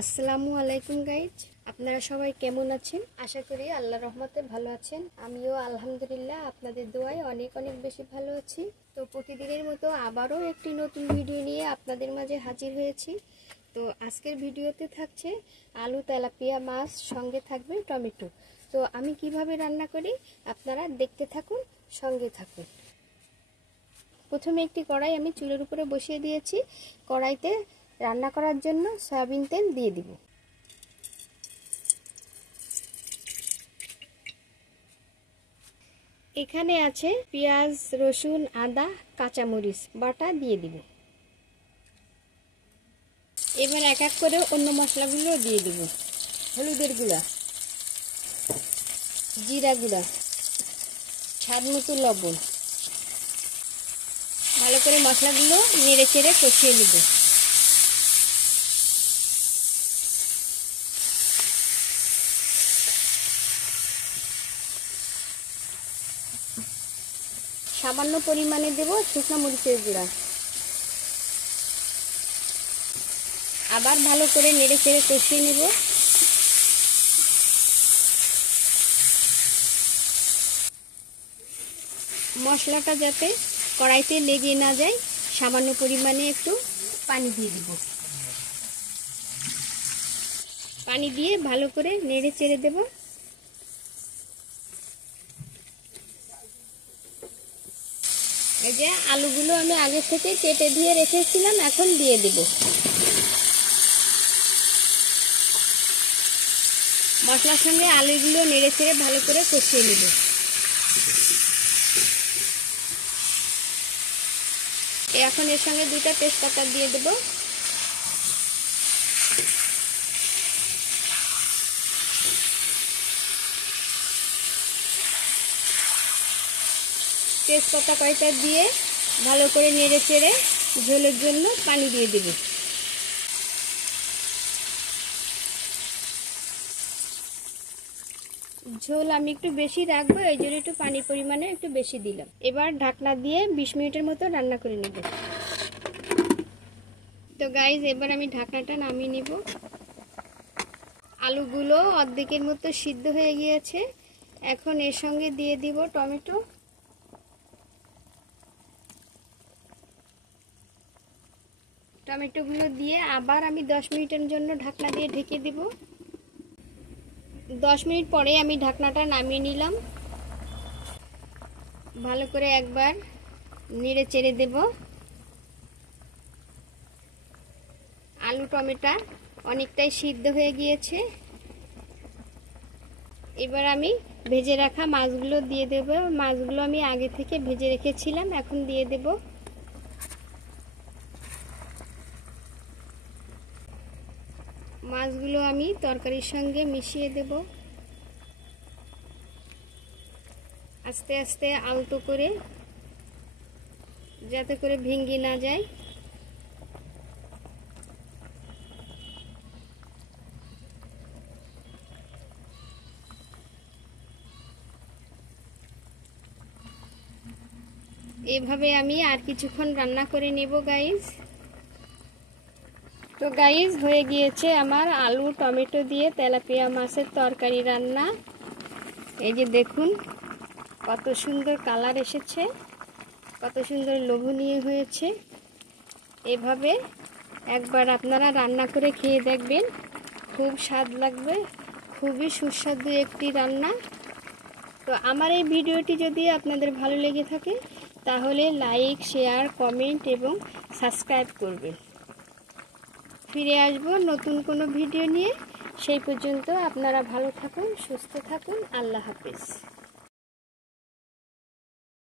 আসসালামু আলাইকুম গাইজ, আপনারা সবাই কেমন আছেন? আশা করি আল্লাহর রহমতে ভালো আছেন। আমিও আলহামদুলিল্লাহ আপনাদের দোয়ায় অনেক অনেক বেশি ভালো আছি। তো প্রতিদিনের মতো আবারও একটি নতুন ভিডিও নিয়ে আপনাদের মাঝে হাজির হয়েছি। তো আজকের ভিডিওতে থাকছে আলু তেলাপিয়া মাছ, সঙ্গে থাকবে টমেটো। তো আমি কিভাবে রান্না করি আপনারা দেখতে থাকুন, সঙ্গে থাকুন। প্রথমে একটি কড়াই আমি চুলের উপরে বসিয়ে দিয়েছি। কড়াইতে রান্না করার জন্য সয়াবিন তেল দিয়ে দিব। এখানে আছে পেঁয়াজ, রসুন, আদা, কাঁচামরিচ বাটা দিয়ে দিব। এবার এক এক করে অন্য মশলাগুলো দিয়ে দিব। হলুদের গুঁড়া, জিরা গুঁড়া, স্বাদ মতো লবণ। ভালো করে মশলাগুলো নেড়ে চেড়ে কষিয়ে নেব। সামান্য পরিমাণে দেব শুকনো মরিচের গুঁড়া। আবার ভালো করে নেড়ে চেড়ে কষিয়ে নেব। মশলাটা যাতে কড়াইতে লেগে না যায় সামান্য পরিমাণে একটু পানি দিয়ে দিব। পানি দিয়ে ভালো করে নেড়ে চেড়ে দেব। এই যে আলুগুলো আমি আগে থেকে কেটে দিয়ে রেখেছিলাম, এখন দিয়ে দেব। মশলার সঙ্গে আলুগুলো নেড়ে চেড়ে ভালো করে কষিয়ে নেব। এখন এর সঙ্গে দুটো তেজপাতা দিয়ে দেব। তেজপাতা কয়টা দিয়ে ভালো করে নেড়ে চেড়ে ঝোলের জন্য পানি দিয়ে দেব। ঝোল আমি একটু বেশি রাখবো, এই জন্য একটু পানি পরিমাণে একটু বেশি দিলাম। এবার ঢাকনা দিয়ে 20 মিনিটের মতো রান্না করে নেব। তো গাইজ, এবার আমি ঢাকনাটা নামিয়ে নেব। আলুগুলো অর্ধেকের মতো সিদ্ধ হয়ে গিয়েছে। এখন এর সঙ্গে দিয়ে দিব টমেটো। টমেটোগুলো দিয়ে আবার আমি 10 মিনিটের জন্য ঢাকনা দিয়ে ঢেকে দেব। 10 মিনিট পরে আমি ঢাকনাটা নামিয়ে নিলাম। ভালো করে একবার নেড়ে চেড়ে দেব। আলু টমেটো অনেকটাই সিদ্ধ হয়ে গিয়েছে। এবার আমি ভেজে রাখা মাছগুলো দিয়ে দেব। মাছগুলো আমি আগে থেকে ভেজে রেখেছিলাম, এখন দিয়ে দেব। মাছগুলো আমি তরকারির সঙ্গে মিশিয়ে দেব। আস্তে আস্তে আলতো করে, যাতে করে ভেঙে না যায়। এভাবে আমি আর কিছুক্ষণ রান্না করে নেব গাইজ। তো গাইজ, হয়ে গিয়েছে আমার আলু টমেটো দিয়ে তেলাপিয়া মাছের তরকারি রান্না। এই যে দেখুন কত সুন্দর কালার এসেছে, কত সুন্দর লোভনীয় হয়েছে। এভাবে একবার আপনারা রান্না করে খেয়ে দেখবেন, খুব স্বাদ লাগবে। খুবই সুস্বাদু একটি রান্না। তো আমার এই ভিডিওটি যদি আপনাদের ভালো লেগে থাকে তাহলে লাইক, শেয়ার, কমেন্ট এবং সাবস্ক্রাইব করবেন। ফিরে আসবো নতুন কোনো ভিডিও নিয়ে। সেই পর্যন্ত আপনারা ভালো থাকুন, সুস্থ থাকুন। আল্লাহ হাফেজ।